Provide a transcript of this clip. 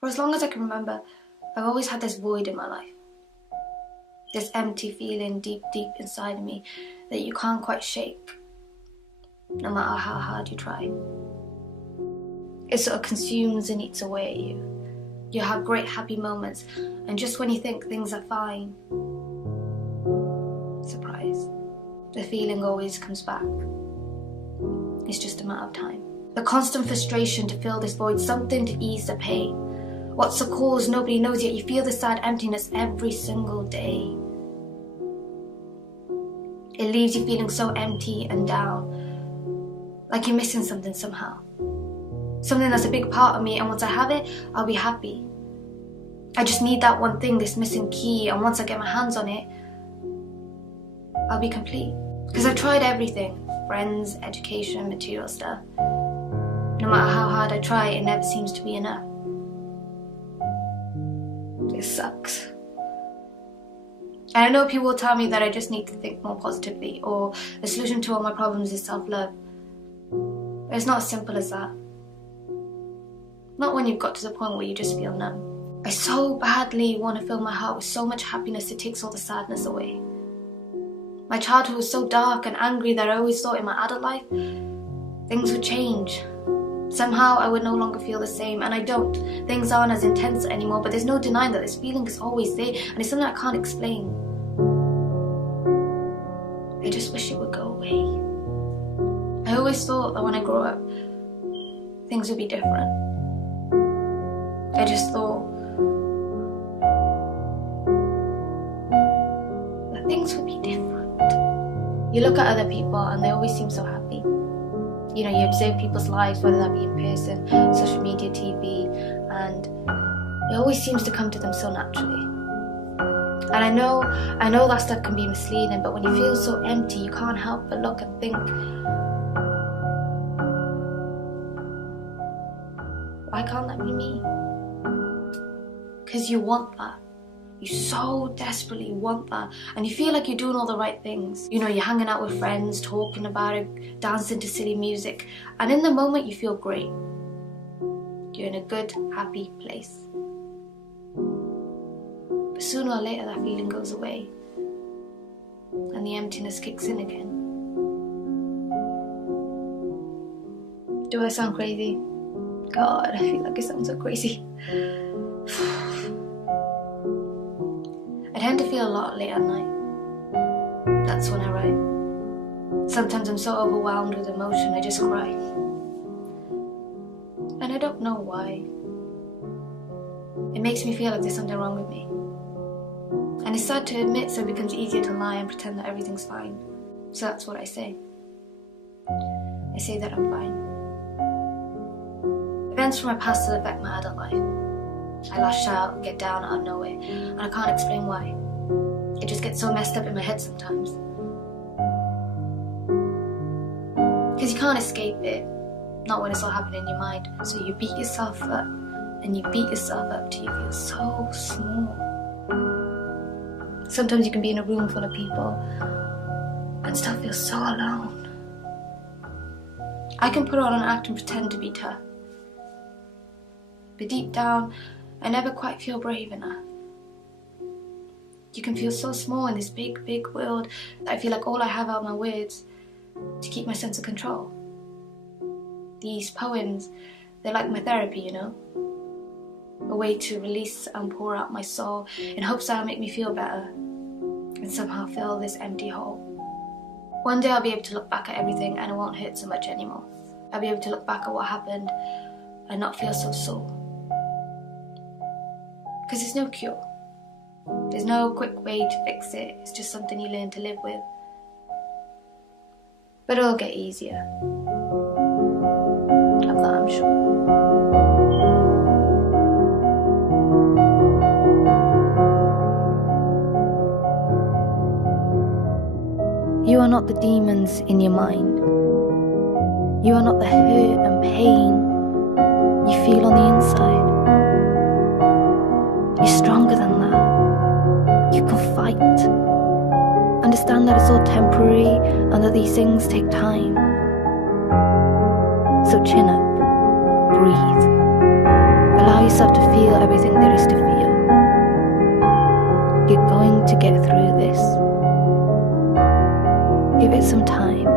For as long as I can remember, I've always had this void in my life. This empty feeling deep, deep inside of me that you can't quite shake, no matter how hard you try. It sort of consumes and eats away at you. You have great happy moments, and just when you think things are fine, surprise, the feeling always comes back. It's just a matter of time. The constant frustration to fill this void, something to ease the pain. What's the cause? Nobody knows, yet you feel the sad emptiness every single day. It leaves you feeling so empty and down, like you're missing something somehow. Something that's a big part of me, and once I have it, I'll be happy. I just need that one thing, this missing key, and once I get my hands on it, I'll be complete. Because I've tried everything, friends, education, material stuff. No matter how hard I try, it never seems to be enough. It sucks. And I know people will tell me that I just need to think more positively, or the solution to all my problems is self-love. But it's not as simple as that. Not when you've got to the point where you just feel numb. I so badly want to fill my heart with so much happiness it takes all the sadness away. My childhood was so dark and angry that I always thought in my adult life, things would change. Somehow I would no longer feel the same, and I don't. Things aren't as intense anymore, but there's no denying that this feeling is always there, and it's something I can't explain. I just wish it would go away. I always thought that when I grow up, things would be different. I just thought that things would be different. You look at other people and they always seem so happy. You know, you observe people's lives, whether that be in person, social media, TV, and it always seems to come to them so naturally. And I know that stuff can be misleading, but when you feel so empty, you can't help but look and think, why can't that be me? Because you want that. You so desperately want that, and you feel like you're doing all the right things. You know, you're hanging out with friends, talking about it, dancing to silly music, and in the moment you feel great. You're in a good, happy place. But sooner or later that feeling goes away, and the emptiness kicks in again. Do I sound crazy? God, I feel like I sound so crazy. I tend to feel a lot late at night. That's when I write. Sometimes I'm so overwhelmed with emotion, I just cry. And I don't know why. It makes me feel like there's something wrong with me. And it's sad to admit, so it becomes easier to lie and pretend that everything's fine. So that's what I say. I say that I'm fine. Events from my past still affect my adult life. I lash out, get down out of nowhere, and I can't explain why. It just gets so messed up in my head sometimes. Because you can't escape it, not when it's all happening in your mind. So you beat yourself up, and you beat yourself up till you feel so small. Sometimes you can be in a room full of people and still feel so alone. I can put on an act and pretend to be tough, but deep down, I never quite feel brave enough. You can feel so small in this big, big world that I feel like all I have are my words to keep my sense of control. These poems, they're like my therapy, you know? A way to release and pour out my soul in hopes that'll make me feel better and somehow fill this empty hole. One day I'll be able to look back at everything and it won't hurt so much anymore. I'll be able to look back at what happened and not feel so sore. Because there's no cure. There's no quick way to fix it. It's just something you learn to live with. But it'll get easier. Of that I'm sure. You are not the demons in your mind. You are not the hurt and pain you feel on the inside. You're stronger than that. You can fight. Understand that it's all temporary and that these things take time. So chin up, breathe, allow allow yourself to feel everything there is to feel. You're going to get through this. Give it some time.